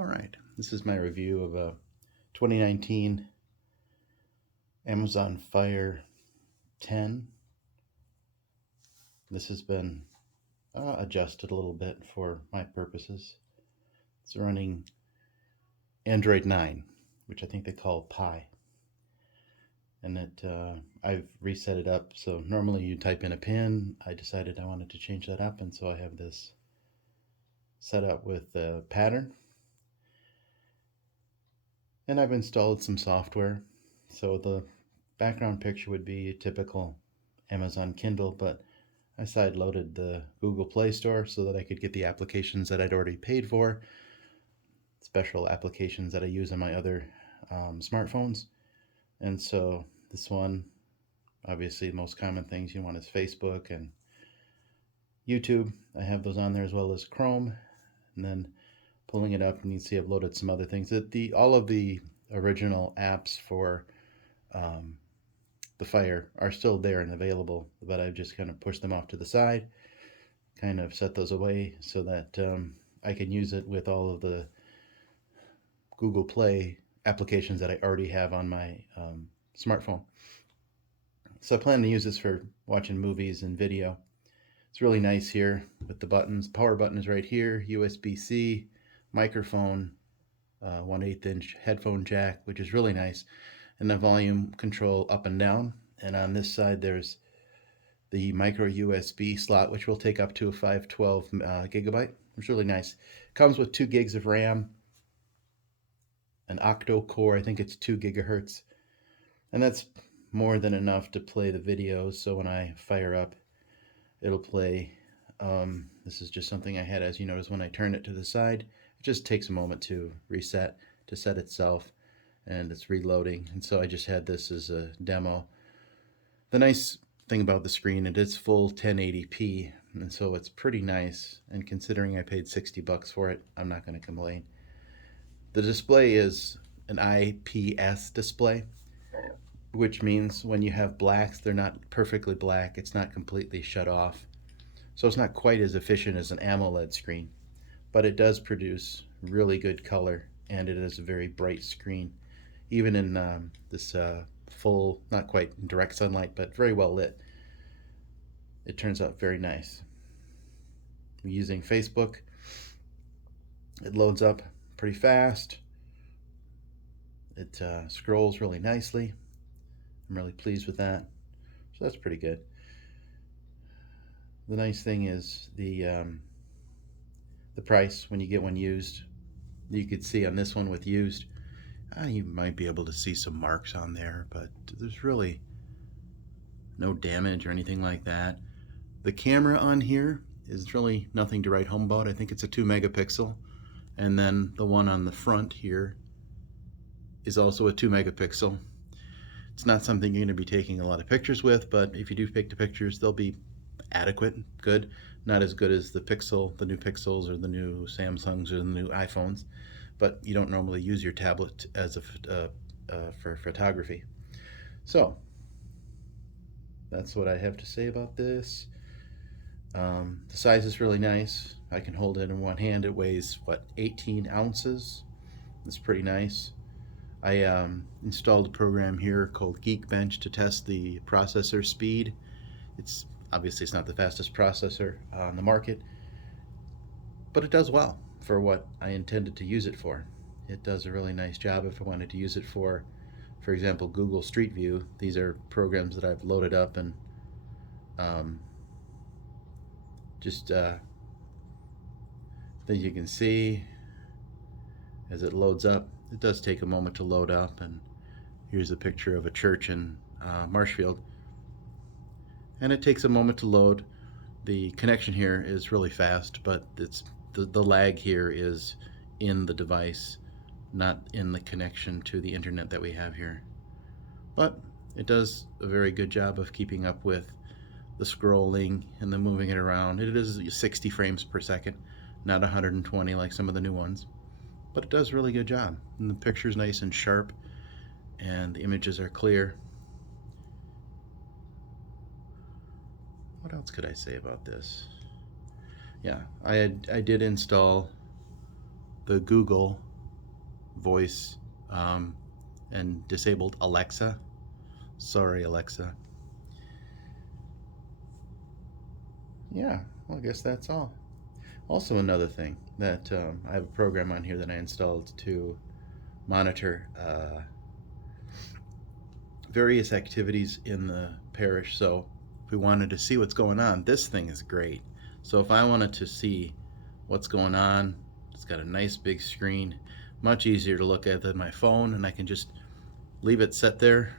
All right, this is my review of a 2019 Amazon Fire 10. This has been adjusted a little bit for my purposes. It's running Android 9, which I think they call Pi. And I've reset it up. So normally you type in a pin. I decided I wanted to change that up, and so I have this set up with a pattern. And I've installed some software. So the background picture would be a typical Amazon Kindle, but I side-loaded the Google Play Store so that I could get the applications that I'd already paid for, special applications that I use on my other smartphones. And so this one, obviously the most common things you want is Facebook and YouTube. I have those on there, as well as Chrome. And then pulling it up, and you can see I've loaded some other things. All of the original apps for the Fire are still there and available, but I've just kind of pushed them off to the side, kind of set those away so that I can use it with all of the Google Play applications that I already have on my smartphone. So I plan to use this for watching movies and video. It's really nice here with the buttons. Power button is right here, USB-C, microphone, 1/8 inch headphone jack, which is really nice, and the volume control up and down. And on this side there's the micro USB slot, which will take up to a 512 gigabyte. It's really nice. Comes with 2 gigs of RAM, an octo core, I think it's 2 gigahertz, and that's more than enough to play the videos. So when I fire up, it'll play. This is just something I had, as you notice, when I turn it to the side. It just takes a moment to reset, to set itself, and it's reloading. And so I just had this as a demo. The nice thing about the screen, it is full 1080p, and so it's pretty nice. And considering I paid $60 for it, I'm not going to complain. The display is an IPS display, which means when you have blacks, they're not perfectly black. It's not completely shut off. So it's not quite as efficient as an AMOLED screen, but it does produce really good color, and it is a very bright screen. Even in this full, not quite direct sunlight, but very well lit, it turns out very nice. I'm using Facebook. It loads up pretty fast. It scrolls really nicely. I'm really pleased with that. So that's pretty good. The nice thing is the price when you get one used. You could see on this one with used, you might be able to see some marks on there, but there's really no damage or anything like that. The camera on here is really nothing to write home about. I think it's a 2 megapixel, and then the one on the front here is also a 2 megapixel. It's not something you're going to be taking a lot of pictures with, but if you do take the pictures, they'll be adequate, good. Not as good as the Pixel, the new Pixels, or the new Samsungs, or the new iPhones, but you don't normally use your tablet as for photography. So that's what I have to say about this. The size is really nice. I can hold it in one hand. It weighs, what, 18 ounces? It's pretty nice. I installed a program here called Geekbench to test the processor speed. It's not the fastest processor on the market, but it does well for what I intended to use it for. It does a really nice job. If I wanted to use it for example, Google Street View, these are programs that I've loaded up, and that you can see as it loads up. It does take a moment to load up, and here's a picture of a church in Marshfield, and it takes a moment to load. The connection here is really fast, but it's the lag here is in the device, not in the connection to the internet that we have here. But it does a very good job of keeping up with the scrolling and then moving it around. It is 60 frames per second, not 120 like some of the new ones, but it does a really good job. And the picture's nice and sharp, and the images are clear. What else could I say about this? Yeah, I did install the Google voice and disabled Alexa. Sorry, Alexa. Yeah, well, I guess that's all. Also, another thing that I have a program on here that I installed to monitor various activities in the parish. So if we wanted to see what's going on, this thing is great. So if I wanted to see what's going on, it's got a nice big screen, much easier to look at than my phone, and I can just leave it set there.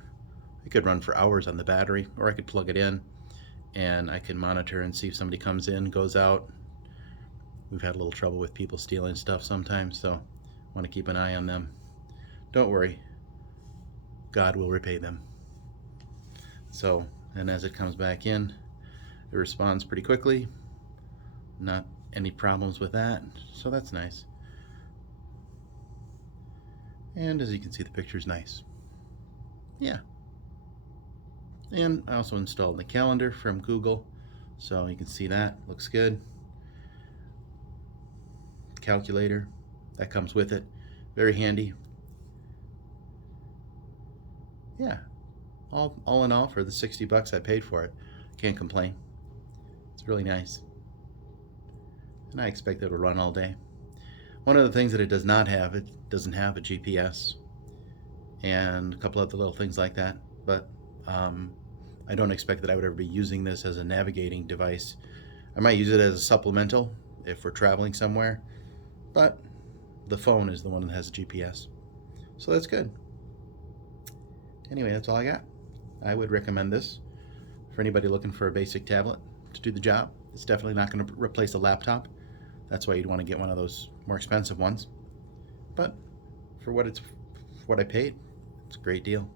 It could run for hours on the battery, or I could plug it in and I can monitor and see if somebody comes in, goes out. We've had a little trouble with people stealing stuff sometimes, so I want to keep an eye on them. Don't worry, God will repay them. So, and as it comes back in, it responds pretty quickly. Not any problems with that, so that's nice. And as you can see, the picture's nice. Yeah. And I also installed the calendar from Google, so you can see that looks good. Calculator that comes with it, very handy. Yeah, all in all, for the $60 I paid for it, can't complain. It's really nice, and I expect it'll run all day. One of the things that it does not have, it doesn't have a GPS and a couple other little things like that, but I don't expect that I would ever be using this as a navigating device. I might use it as a supplemental if we're traveling somewhere, but the phone is the one that has a GPS, so that's good. Anyway, that's all I got. I would recommend this for anybody looking for a basic tablet to do the job. It's definitely not going to replace a laptop. That's why you'd want to get one of those more expensive ones. But for what I paid, it's a great deal.